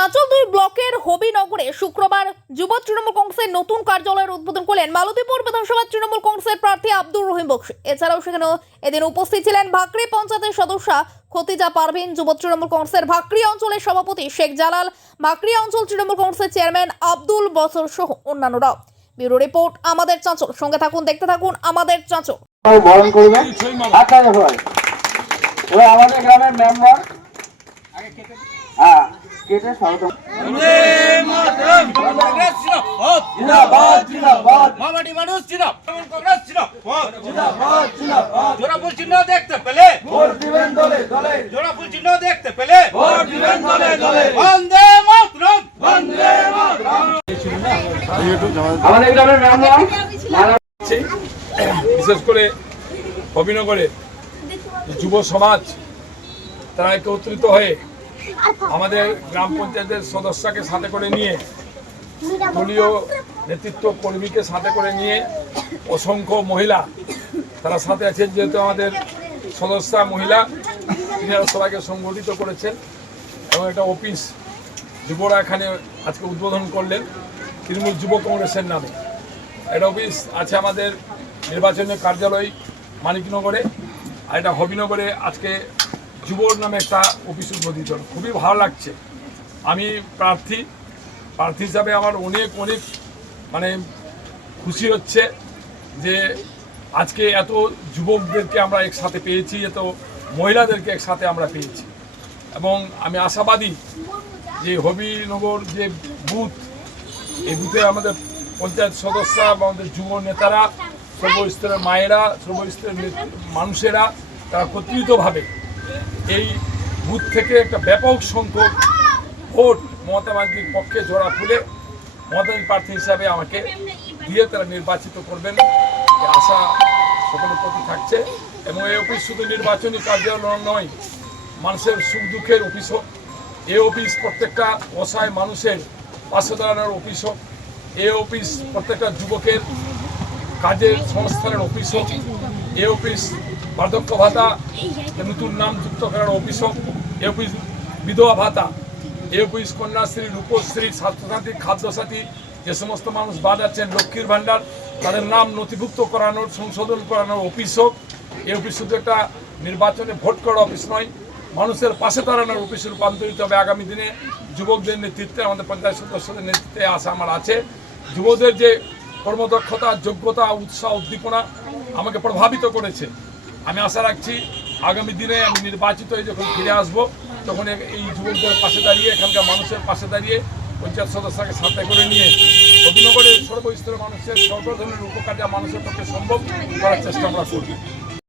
চাঁচল 2 ব্লকের হবিনগরে শুক্রবার যুব তৃণমূল কংগ্রেসের নতুন কার্যালয়ের উদ্বোধন করলেন মালতীপুর বিধানসভা তৃণমূল কংগ্রেসের প্রার্থী আব্দুর রহিম বক্সী। এছাড়াও সেখানে এদিন উপস্থিত ছিলেন ভাকরি পঞ্চায়েতের সদস্যা খতিজা পারভিন, যুব তৃণমূল কংগ্রেসের ভাকরি অঞ্চলের সভাপতি শেখ জালাল, ভাকরি অঞ্চল তৃণমূল কংগ্রেসের চেয়ারম্যান আব্দুল বছর সহ অন্যান্যরা। ব্যুরো রিপোর্ট আমাদের চাঁচল। সঙ্গে থাকুন, দেখতে থাকুন আমাদের চাঁচল। আমাদের গ্রামের মেম্বার কেটে স্বাগত। দেখতে পেলে দেখতে পেলে আমাদের গ্রামের মেম্বার বিশেষ করে হবিনগরে যুব সমাজ তারা একত্রিত হয়ে আমাদের গ্রাম পঞ্চায়েতের সদস্যকে সাথে করে নিয়ে, দলীয় নেতৃত্ব কর্মীকে সাথে করে নিয়ে, অসংখ্য মহিলা তারা সাথে আছেন। যেহেতু আমাদের সদস্য মহিলা, তিনারা সবাইকে সংগঠিত করেছেন এবং একটা অফিস যুবরা এখানে আজকে উদ্বোধন করলেন তৃণমূল যুব কংগ্রেসের নামে। একটা অফিস আছে আমাদের নির্বাচনের কার্যালয় মানিকনগরে, আর এটা হবিনগরে আজকে যুবর নামে একটা অফিস উদ্বোধিত। খুবই ভালো লাগছে। আমি প্রার্থী হিসাবে আমার অনেক খুশি হচ্ছে যে আজকে এত যুবকদেরকে আমরা একসাথে পেয়েছি, এত মহিলাদেরকে একসাথে আমরা পেয়েছি এবং আমি আশাবাদী যে হবিনগর যে বুথ, এই বুথে আমাদের পঞ্চায়েত সদস্য বা আমাদের যুব নেতারা, সর্বস্তরের মায়েরা, সর্বস্তরের মানুষেরা তারা একত্রিতভাবে এই বুথ থেকে একটা ব্যাপক সংখ্যক ভোট মমতা ব্যানার্জির পক্ষে জোড়া ফুলে মমতা প্রার্থী হিসাবে আমাকে দিয়ে তারা নির্বাচিত করবেন, আশা সকলের প্রতি থাকছে। এবং এই অফিস শুধু নির্বাচনী কার্যালয় নয়, মানুষের সুখ দুঃখের অফিস হোক। এই অফিস প্রত্যেকটা অসহায় মানুষের পাশে দাঁড়ানোর অফিস হোক। এই অফিস প্রত্যেকটা যুবকের কাজের সংস্থানের অফিস হোক। এই অফিস বার্ধক্য ভাতা নতুন নাম যুক্ত করার অফিস হোক। এই অফিস বিধবা ভাতা, এই অফিস কন্যাশ্রী, রূপশ্রী, স্বাস্থ্যসাথী, খাদ্যসাথী, যে সমস্ত মানুষ বাদ আছেন, লক্ষ্মীর ভাণ্ডার, তাদের নাম নথিভুক্ত করানোর, সংশোধন করানোর অফিস হোক। এই অফিস শুধু একটা নির্বাচনে ভোট করার অফিস নয়, মানুষের পাশে দাঁড়ানোর অফিসে রূপান্তরিত হবে আগামী দিনে। যুবকদের নেতৃত্বে, আমাদের পঞ্চায়েত সদস্যদের নেতৃত্বে আশা আমার আছে। যুবদের যে কর্মদক্ষতা, যোগ্যতা, উৎসাহ, উদ্দীপনা আমাকে প্রভাবিত করেছে। আমি আশা রাখছি আগামী দিনে আমি নির্বাচিত হয়ে যখন ফিরে আসবো, তখন এই যুবকদের পাশে দাঁড়িয়ে, এখানকার মানুষের পাশে দাঁড়িয়ে, পঞ্চায়েত সদস্যকে সাথে করে নিয়ে হবিনগরের সর্বস্তরের মানুষের সর্ব ধরনের উপকার যা মানুষের পক্ষে সম্ভব করার চেষ্টা আমরা করব।